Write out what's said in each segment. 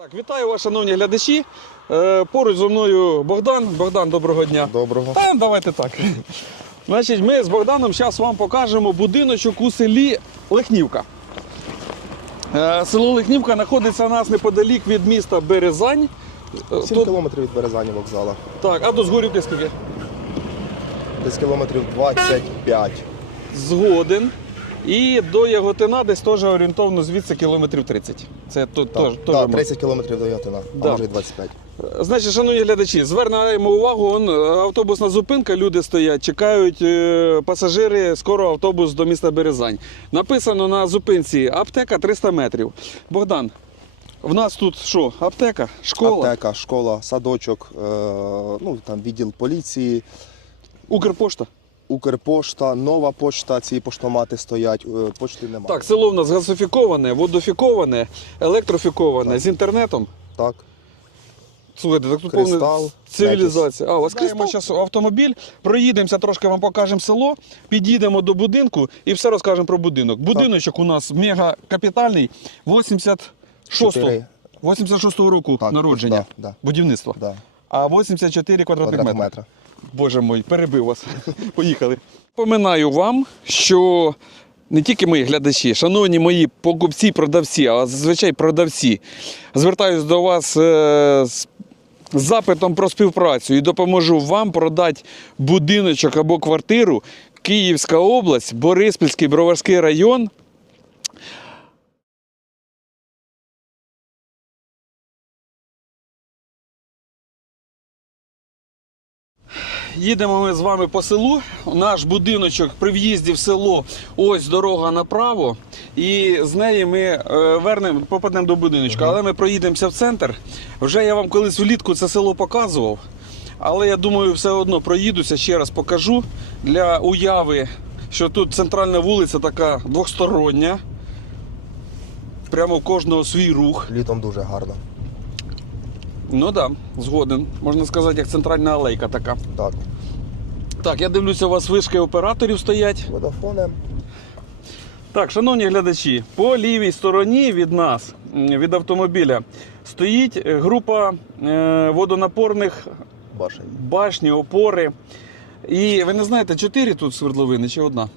Так, вітаю вас, шановні глядачі. Е, Поруч зі мною Богдан. Богдан, доброго дня. Доброго. Та давайте так. Значить, ми з Богданом зараз вам покажемо будиночок у селі Лихнівка. Е, Село Лихнівка знаходиться у нас неподалік від міста Березань. Е, 7 Тут, кілометрів від Березані вокзала. так, а до Згорівки скільки? Десь кілометрів 25. Згоден. І до Яготина десь теж орієнтовно звідси кілометрів 30. Це тут теж. Так, так, ми- 30 кілометрів до Ятина, Да. може і 25. Значить, шановні глядачі, звернемо увагу, он, е, автобусна зупинка, люди стоять, чекають е, пасажири, скоро автобус до міста Березань. Написано на зупинці аптека 300 метрів. Богдан, в нас тут що? Аптека, школа, Аптека, школа, садочок, е, ну, там відділ поліції, Укрпошта. Укрпошта, нова почта, ці поштомати стоять, е, почти немає. Так, село в нас газофіковане, водофіковане, електрофіковане, з інтернетом. Так. Слухайте, так тут повна цивілізація. А, у вас Кристал. Кристал? зараз автомобіль, проїдемося, трошки вам покажемо село, підійдемо до будинку і все розкажемо про будинок. Будиночок у нас мега капітальний, 86-го 86-го року Так, народження да, да. будівництва. Да. А 84 квадратних метра. Боже мой, перебив вас. Поїхали. Поминаю вам, що не тільки мої глядачі, шановні мої покупці, продавці, а зазвичай продавці. Звертаюсь до вас е, з запитом про співпрацю і допоможу вам продати будиночок або квартиру Київська область, Бориспільський Броварський район. Їдемо ми з вами по селу. Наш будиночок при в'їзді в село. Ось дорога направо. І з неї ми е, вернемо, попадемо до будиночка. Але ми проїдемося в центр. Вже я вам колись влітку це село показував. Але я думаю, все одно проїдуся, ще раз покажу для уяви, що тут центральна вулиця така двостороння. Прямо у кожного свій рух. Літом дуже гарно. Ну так, да, згоден. Можна сказати, як центральна алейка така. Так. Так, я дивлюся, у вас вишки операторів стоять. Водофони. Так, шановні глядачі, по лівій стороні від нас, від автомобіля, стоїть е, група е, водонапорних Башень. башні, опори. І ви не знаєте, чотири тут свердловини чи одна?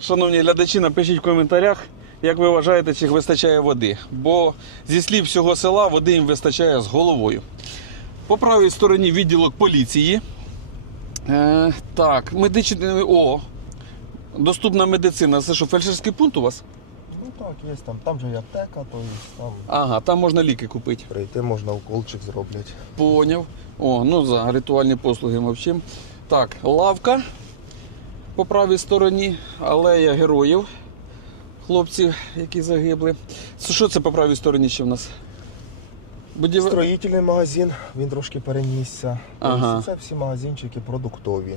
Шановні глядачі, напишіть в коментарях, як ви вважаєте, чи вистачає води. Бо зі слів всього села води їм вистачає з головою. По правій стороні відділок поліції. Е, так, медичний. О, доступна медицина. Це що, фельдшерський пункт у вас? Ну так, є там. Там же є аптека, то є там Ага, там можна ліки купити. прийти можна уколчик зроблять. Поняв. О, ну за ритуальні послуги мовчим. Так, лавка по правій стороні, алея героїв. Хлопців, які загибли. Що це по правій стороні ще в нас? Будів... Строїтельний магазин, він трошки перенісся. Ага. Ось Це всі магазинчики продуктові.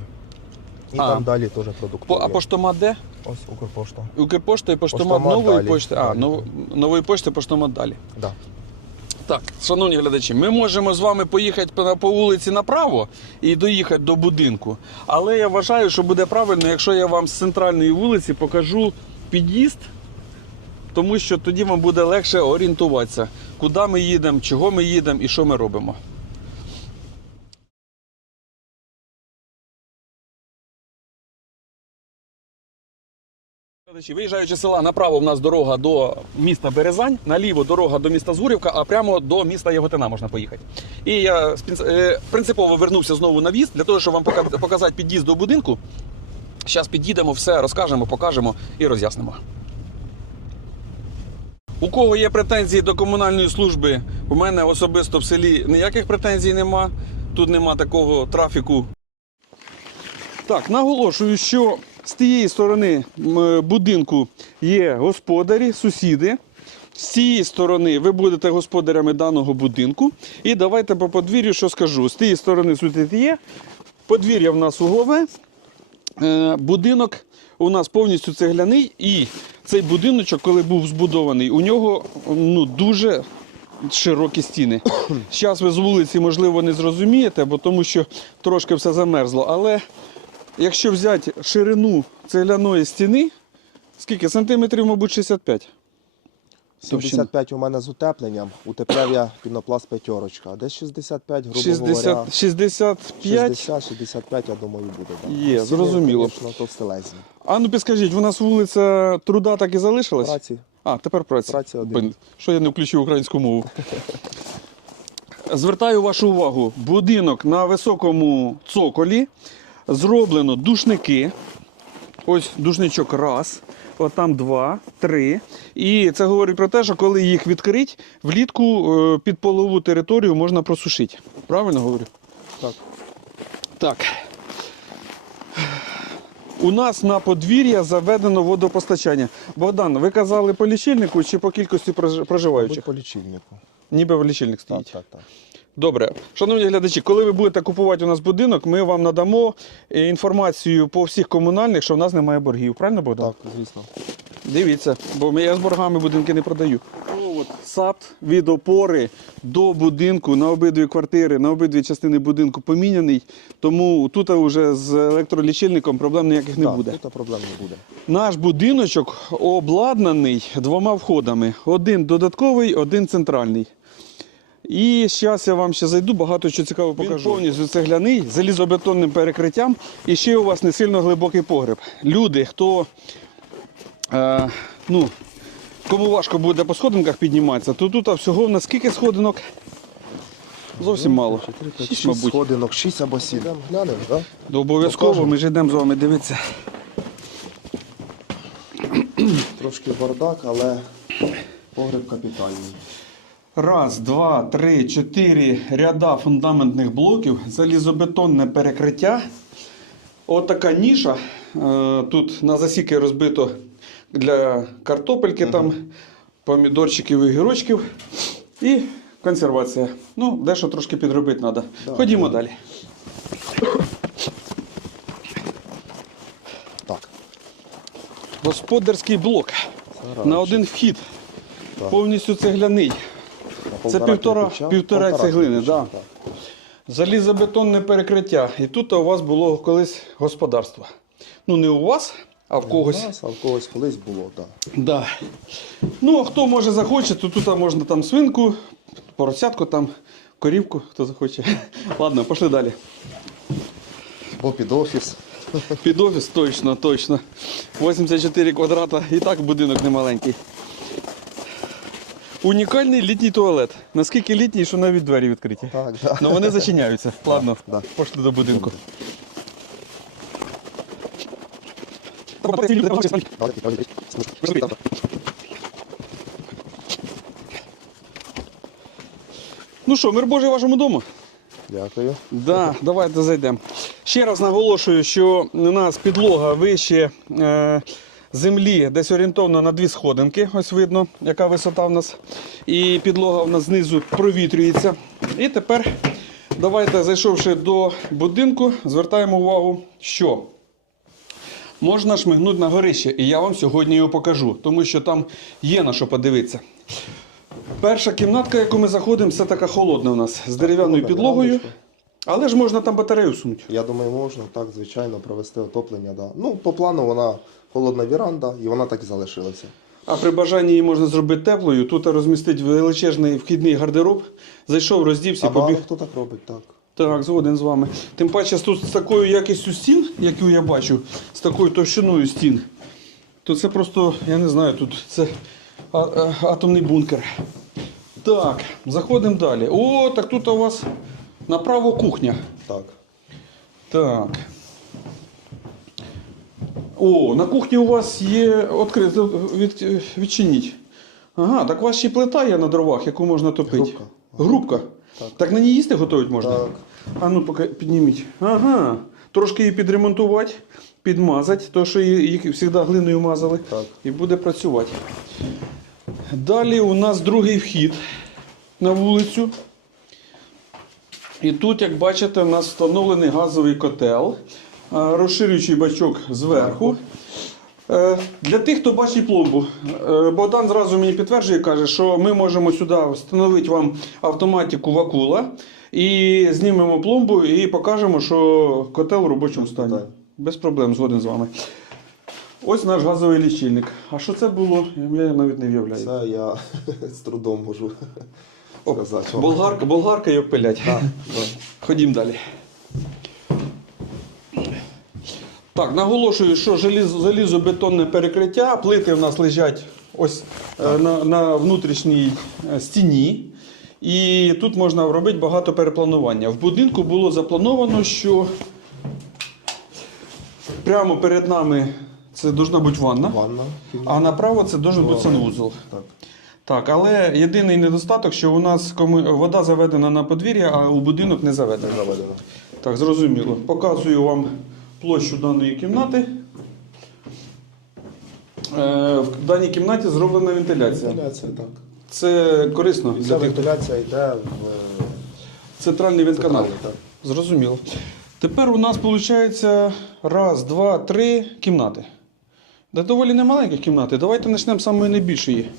І А. там далі теж По, продуктові. а поштомат де? Ось Укрпошта. Укрпошта і поштомат, Поштомат нової далі, пошти. А, далі. нов... нової пошти, поштомат далі. Да. Так, шановні глядачі, ми можемо з вами поїхати по, по вулиці направо і доїхати до будинку. Але я вважаю, що буде правильно, якщо я вам з центральної вулиці покажу під'їзд, тому що тоді вам буде легше орієнтуватися, куди ми їдемо, чого ми їдемо і що ми робимо. Виїжджаючи села направо, в нас дорога до міста Березань, наліво дорога до міста Згурівка, а прямо до міста Яготина можна поїхати. І я е, принципово вернувся знову на в'їзд для того, щоб вам показати під'їзд до будинку. Зараз під'їдемо, все розкажемо, покажемо і роз'яснимо. У кого є претензії до комунальної служби, у мене особисто в селі ніяких претензій нема. Тут нема такого трафіку так, наголошую, що з тієї сторони будинку є господарі, сусіди. З цієї сторони ви будете господарями даного будинку. І давайте по подвір'ю, що скажу. З тієї сторони сусід є. Подвір'я в нас углове. Е, Будинок у нас повністю цегляний. І цей будиночок, коли був збудований, у нього ну, дуже широкі стіни. Зараз ви з вулиці, можливо, не зрозумієте, бо тому що трошки все замерзло. Але якщо взяти ширину цегляної стіни, скільки? Сантиметрів, мабуть, 65. 75 у мене з утепленням, утепляв я пінопласт п'ятерочка. Десь 65, грубо 60, говоря. 65. 60-65, я думаю, буде. Да. Є, зрозуміло. Звісно. А ну підскажіть, у нас вулиця труда так і залишилась? Праці. А, тепер праця. Праця один. Блін, Що я не включив українську мову? Звертаю вашу увагу, будинок на високому цоколі. Зроблено душники. Ось душничок раз, от там два, три. І це говорить про те, що коли їх відкрить, влітку е, під полову територію можна просушити. Правильно говорю? Так. Так. У нас на подвір'я заведено водопостачання. Богдан, ви казали по лічильнику чи по кількості прож- проживаючих? по лічильнику. Ніби в лічильник стоїть. Так, так, так. Добре. Шановні глядачі, коли ви будете купувати у нас будинок, ми вам надамо е, інформацію по всіх комунальних, що в нас немає боргів. Правильно, Богдан? Так, звісно. Дивіться, бо я з боргами будинки не продаю. Ну, от, від опори до будинку на обидві квартири, на обидві частини будинку поміняний. Тому тут вже з електролічильником проблем ніяких не так, буде. Тут проблем не буде. Наш будиночок обладнаний двома входами: один додатковий, один центральний. І зараз я вам ще зайду, багато чого цікавого покажу. Він повністю цегляний, з залізобетонним перекриттям. І ще у вас не сильно глибокий погреб. Люди, хто е, ну, кому важко буде по сходинках підніматися, то тут всього в нас скільки сходинок? Зовсім мало. 6 Шість, мабуть. сходинок, 6 або 7. Глянемо, так? Обов'язково Покажемо. ми ж йдемо з вами дивитися. Трошки бардак, але погреб капітальний. Раз, два, три, чотири ряда фундаментних блоків, залізобетонне перекриття. Отака ніша. Е, Тут на засіки розбито для картопельки, там, помідорчиків і гірочків. І консервація. Ну, дещо трошки підробити треба. Да. Ходімо далі. Так. Господарський блок на один вхід. Так. Повністю цегляний. Це півтора- кирпича. півтора цеглини, кирпича, да. так. Залізобетонне перекриття. І тут у вас було колись господарство. Ну, не у вас, а в когось. У нас, а в когось колись було, так. Да. Ну, а хто може захоче, то тут можна там свинку, поросятку, там, корівку, хто захоче. Ладно, пішли далі. Бо під офіс. Під офіс точно, точно. 84 квадрата і так будинок немаленький. Унікальний літній туалет. Наскільки літній, що навіть двері відкриті. Так, да. Ну вони зачиняються. Ладно, да. пішли до будинку. Ну що, мир Божий вашому дому? Дякую. Да, давайте зайдемо. Ще раз наголошую, що у нас підлога вище е, землі, десь орієнтовно на дві сходинки. Ось видно, яка висота в нас. І підлога в нас знизу провітрюється. І тепер давайте, зайшовши до будинку, звертаємо увагу, що можна шмигнути на горище. І я вам сьогодні його покажу, тому що там є на що подивитися. Перша кімнатка, яку ми заходимо, це така холодна у нас з дерев'яною підлогою. Але ж можна там батарею сунути. Я думаю, можна так, звичайно, провести отоплення. Да. Ну, по плану вона холодна віранда, і вона так і залишилася. А при бажанні її можна зробити теплою. Тут розмістить величезний вхідний гардероб. Зайшов, роздівся, багато побіг. хто так робить, так. Так, згоден з вами. Тим паче тут з такою якістю стін, яку я бачу, з такою товщиною стін. То це просто, я не знаю, тут це а- а- атомний бункер. Так, заходимо далі. О, так тут у вас направо кухня. Так. Так. О, на кухні у вас є відкрито від, відчиніть. Ага, так у вас ще плита є на дровах, яку можна топити. Грубка. Грубка. Так. на ній їсти готувати можна? Так. А ну поки підніміть. Ага. Трошки її підремонтувати, підмазати, то що її, завжди глиною мазали. Так. І буде працювати. Далі у нас другий вхід на вулицю. І тут, як бачите, у нас встановлений газовий котел, розширюючий бачок зверху. Е, Для тих, хто бачить пломбу, е, Богдан зразу мені підтверджує, каже, що ми можемо сюди встановити вам автоматику Вакула і знімемо пломбу і покажемо, що котел в робочому стані. питань. Без проблем, згоден з вами. Ось наш газовий лічильник. А що це було? Я навіть не виявляю. Це я з трудом можу сказати. Болгарка, болгарка і пилять. Так, так. Ходім далі. Так, наголошую, що залізобетонне перекриття, плити в нас лежать ось е, на, на внутрішній е, стіні. І тут можна робити багато перепланування. В будинку було заплановано, що прямо перед нами це должна бути ванна, Ванна. а направо це должен бути санвузол. Так. Так, але єдиний недостаток, що у нас вода заведена на подвір'я, а у будинок не заведена. Так, зрозуміло. Показую вам площу даної кімнати. Е, В даній кімнаті зроблена вентиляція. Вентиляція, так. Це корисно для ця тих, вентиляція йде в центральний вентканал. так. Зрозуміло. Тепер у нас виходить раз, два, три кімнати. Де доволі немаленьких кімнати. Давайте почнемо з самої найбільшої.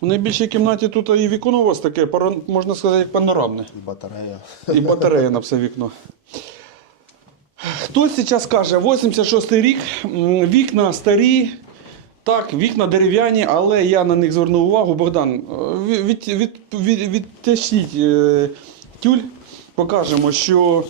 У найбільшій кімнаті тут і вікно у вас таке, можна сказати, як панорамне. І батарея. І батарея на все вікно. Хтось зараз каже, 86 й рік, вікна старі, так, вікна дерев'яні, але я на них звернув увагу. Богдан, е, від, від, від, від, е, тюль, покажемо, що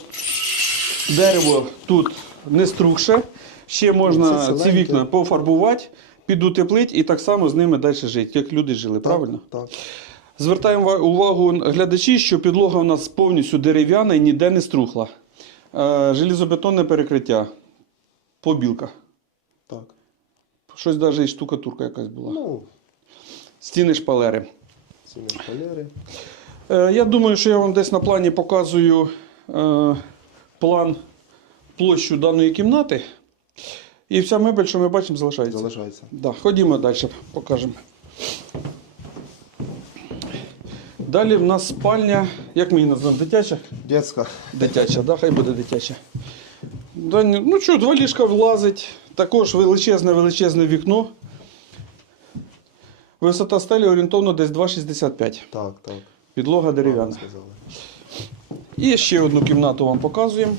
дерево тут не струхше. Ще можна ці вікна пофарбувати, підутеплити і так само з ними далі жити, як люди жили, правильно? Так. так. Звертаємо увагу глядачі, що підлога у нас повністю дерев'яна і ніде не струхла. Е, Желізобетонне перекриття. Побілка. так. Щось навіть і штукатурка якась була. Ну, Стіни шпалери. не шпалери. Е, Я думаю, що я вам десь на плані показую е, план площу даної кімнати. І вся мебель, що ми бачимо, залишається. Залишається. Да, ходімо далі, покажемо. Далі в нас спальня, як ми її назвемо, дитяча? Детська. Дитяча, да, хай буде дитяча. Да, ну що, два ліжка влазить, також величезне величезне вікно. Висота стелі орієнтовно десь 2,65. Так, так. Підлога дерев'яна. І ще одну кімнату вам показуємо.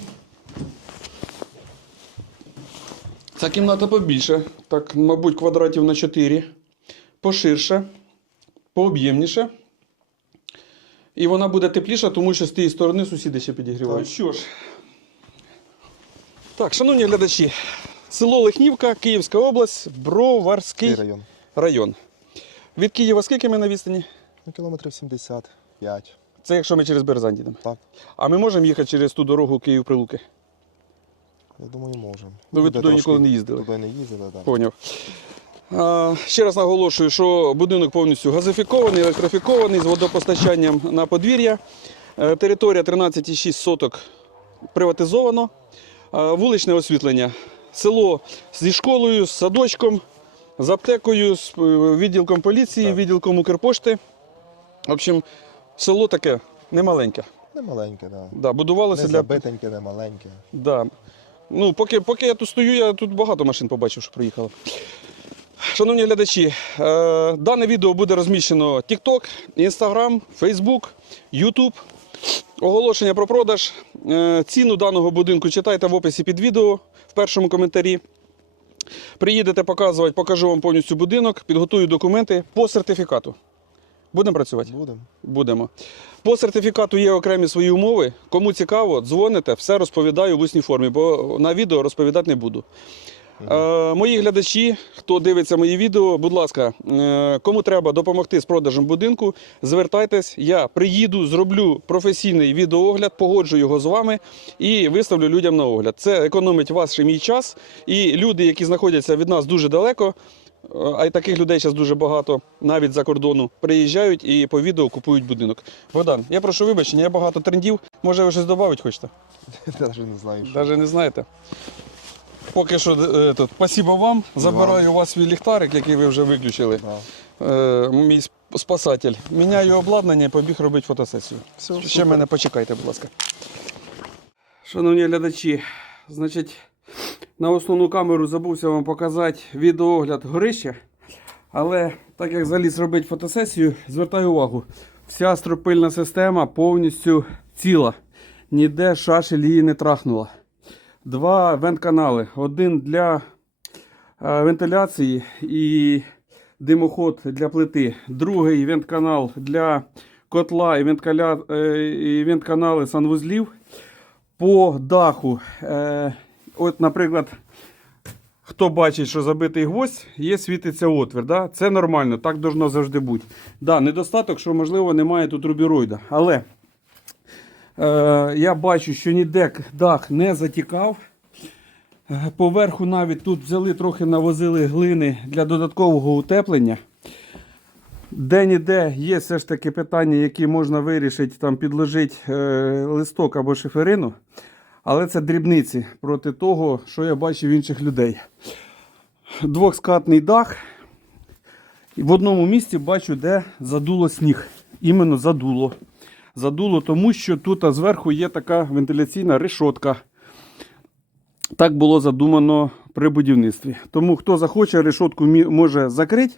Ця кімната побільше, так, мабуть, квадратів на 4. Поширше, пооб'ємніше. І вона буде тепліша, тому що з тієї сторони сусіди ще підігрівають. Так. Що ж. Так, шановні глядачі, село Лихнівка, Київська область, Броварський район. район. Від Києва скільки ми на відстані? Ну, кілометрів 75. Це якщо ми через Березань їдемо. Так. А ми можемо їхати через ту дорогу Київ-Прилуки? Я думаю, можемо. Ну, ви туди ніколи не їздили? Туди не їздили, так. Поняв. Ще раз наголошую, що будинок повністю газифікований, електрифікований з водопостачанням на подвір'я. Е, Територія 13,6 соток приватизовано. Вуличне освітлення. Село зі школою, з садочком, з аптекою, з е, відділком поліції, відділком Укрпошти. В общем, село таке немаленьке. Не маленьке, так. Да, будувалося Не для забитеньке, не маленьке. Да. Ну, поки, поки я тут стою, я тут багато машин побачив, що приїхало. Шановні глядачі, е, дане відео буде розміщено TikTok, Instagram, Facebook, YouTube. Оголошення про продаж. Е, ціну даного будинку читайте в описі під відео в першому коментарі. Приїдете показувати, покажу вам повністю будинок, підготую документи по сертифікату. Будемо працювати? Будемо. Будемо. По сертифікату є окремі свої умови. Кому цікаво, дзвоните, все розповідаю в усній формі, бо на відео розповідати не буду. Е, мої глядачі, хто дивиться мої відео, будь ласка, е, кому треба допомогти з продажем будинку, звертайтесь, я приїду, зроблю професійний відеоогляд, погоджу його з вами і виставлю людям на огляд. Це економить ваш і мій час. І люди, які знаходяться від нас дуже далеко, е, а й таких людей зараз дуже багато, навіть за кордону, приїжджають і по відео купують будинок. Богдан, я прошу вибачення, я багато трендів. Може, ви щось додати хочете? Навіть не знаю. Навіть не знаєте. Поки що е, тут, спасибо вам. Забираю у вас свій ліхтарик, який ви вже виключили. Да. Е, мій спасатель. Міняю обладнання і побіг робити фотосесію. Все, Ще супер. мене почекайте, будь ласка. Шановні глядачі, значить, на основну камеру забувся вам показати відеоогляд горища. Але так як заліз робити фотосесію, звертаю увагу, вся стропильна система повністю ціла. Ніде шашель її не трахнула. Два вент-канали. Один для е, вентиляції і димоход для плити. Другий вентканал для котла і, е, вентканали санвузлів. По даху, е, от, наприклад, хто бачить, що забитий гвоздь, є світиться отвір. Да? Це нормально, так должно завжди бути. Да, недостаток, що можливо немає тут рубіроїда. Але я бачу, що ніде дах не затікав. Е, Поверху навіть тут взяли трохи навозили глини для додаткового утеплення. Де-ніде є все ж таки питання, які можна вирішити, там підложити е, листок або шиферину. Але це дрібниці проти того, що я бачив інших людей. Двохскатний дах. В одному місці бачу, де задуло сніг. Іменно задуло. Задуло, тому що тут зверху є така вентиляційна решотка. Так було задумано при будівництві. Тому хто захоче, решотку може закрити.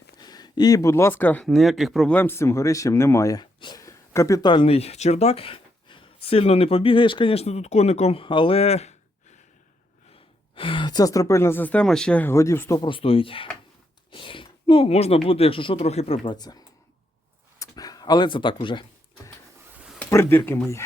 І, будь ласка, ніяких проблем з цим горищем немає. Капітальний чердак. Сильно не побігаєш, звісно, тут коником, але ця стропильна система ще годів 100 простоїть. Ну, можна буде, якщо що, трохи прибратися. Але це так уже. Придирки мої.